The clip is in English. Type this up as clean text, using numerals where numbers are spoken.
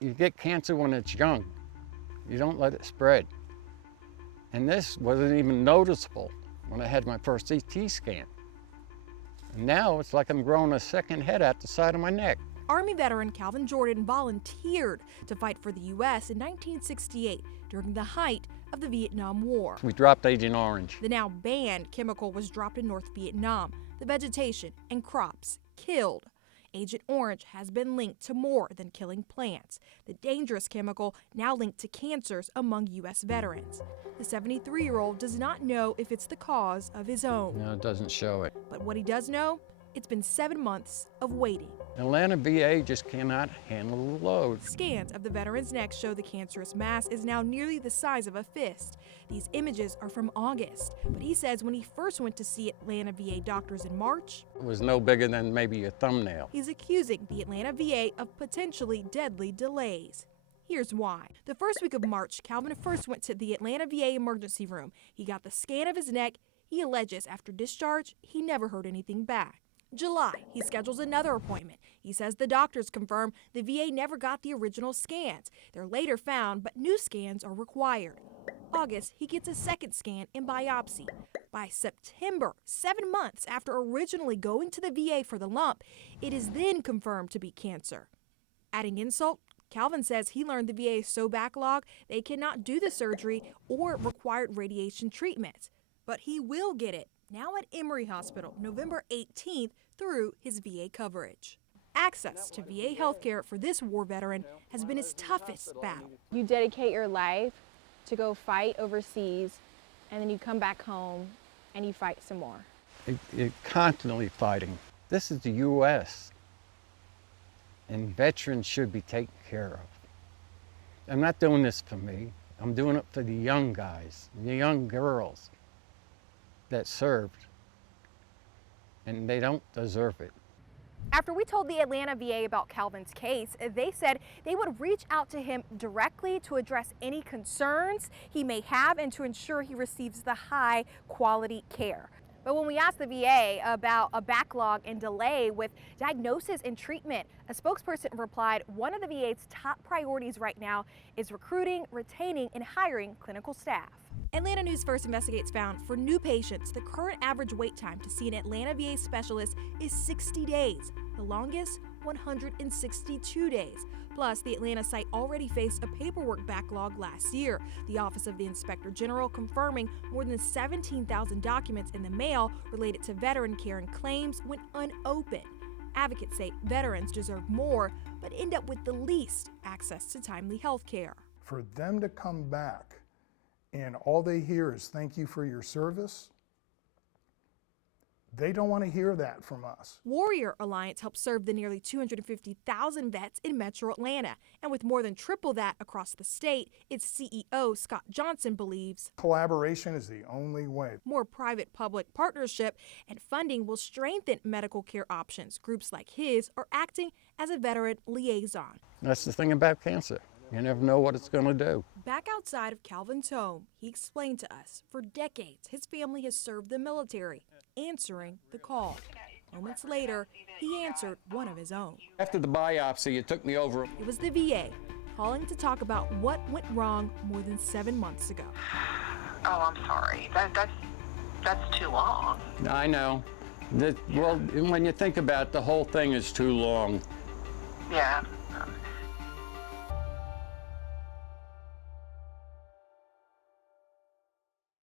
You get cancer when it's young. You don't let it spread. And this wasn't even noticeable when I had my first CT scan. And now it's like I'm growing a second head out the side of my neck. Army veteran Calvin Jordan volunteered to fight for the U.S. in 1968 during the height of the Vietnam War. We dropped Agent Orange. The now banned chemical was dropped in North Vietnam. The vegetation and crops killed. Agent Orange has been linked to more than killing plants. The dangerous chemical now linked to cancers among U.S. veterans. The 73-year-old does not know if it's the cause of his own. No, it doesn't show it. But what he does know, it's been 7 months of waiting. Atlanta VA just cannot handle the load. Scans of the veteran's neck show the cancerous mass is now nearly the size of a fist. These images are from August, but he says when he first went to see Atlanta VA doctors in March, It was no bigger than maybe a thumbnail. he's accusing the Atlanta VA of potentially deadly delays. Here's why. The first week of March, Calvin first went to the Atlanta VA emergency room. He got the scan of his neck. He alleges after discharge, he never heard anything back. July, he schedules another appointment. He says the doctors confirm the VA never got the original scans. They're later found, but new scans are required. August, he gets a second scan and biopsy. By September, 7 months after originally going to the VA for the lump, it is then confirmed to be cancer. Adding insult, Calvin says he learned the VA is so backlogged they cannot do the surgery or required radiation treatments. But he will get it now at Emory Hospital, November 18th, through his VA coverage. Access to VA healthcare for this war veteran has been his toughest battle. You dedicate your life to go fight overseas, and then you come back home and you fight some more. You're constantly fighting. This is the U.S., and veterans should be taken care of. I'm not doing this for me. I'm doing it for the young guys, the young girls that served, and they don't deserve it. After we told the Atlanta VA about Calvin's case, they said they would reach out to him directly to address any concerns he may have and to ensure he receives the high quality care. But when we asked the VA about a backlog and delay with diagnosis and treatment, a spokesperson replied one of the VA's top priorities right now is recruiting, retaining, and hiring clinical staff. Atlanta News First Investigates found for new patients, the current average wait time to see an Atlanta VA specialist is 60 days. The longest, 162 days. Plus, the Atlanta site already faced a paperwork backlog last year. The Office of the Inspector General confirming more than 17,000 documents in the mail related to veteran care and claims went unopened. Advocates say veterans deserve more, but end up with the least access to timely health care. For them to come back and all they hear is thank you for your service, they don't want to hear that from us. Warrior Alliance helps serve the nearly 250,000 vets in Metro Atlanta. And with more than triple that across the state, its CEO, Scott Johnson, believes Collaboration is the only way. more private-public partnership and funding will strengthen medical care options. Groups like his are acting as a veteran liaison. That's the thing about cancer. You never know what it's going to do. Back outside of Calvin's home, he explained to us, for decades, his family has served the military, answering the call. Moments later, he answered one of his own. After the biopsy, it took me over. It was the VA calling to talk about what went wrong more than 7 months ago. Oh, I'm sorry. That's too long. I know. Well, when you think about it, the whole thing is too long. Yeah.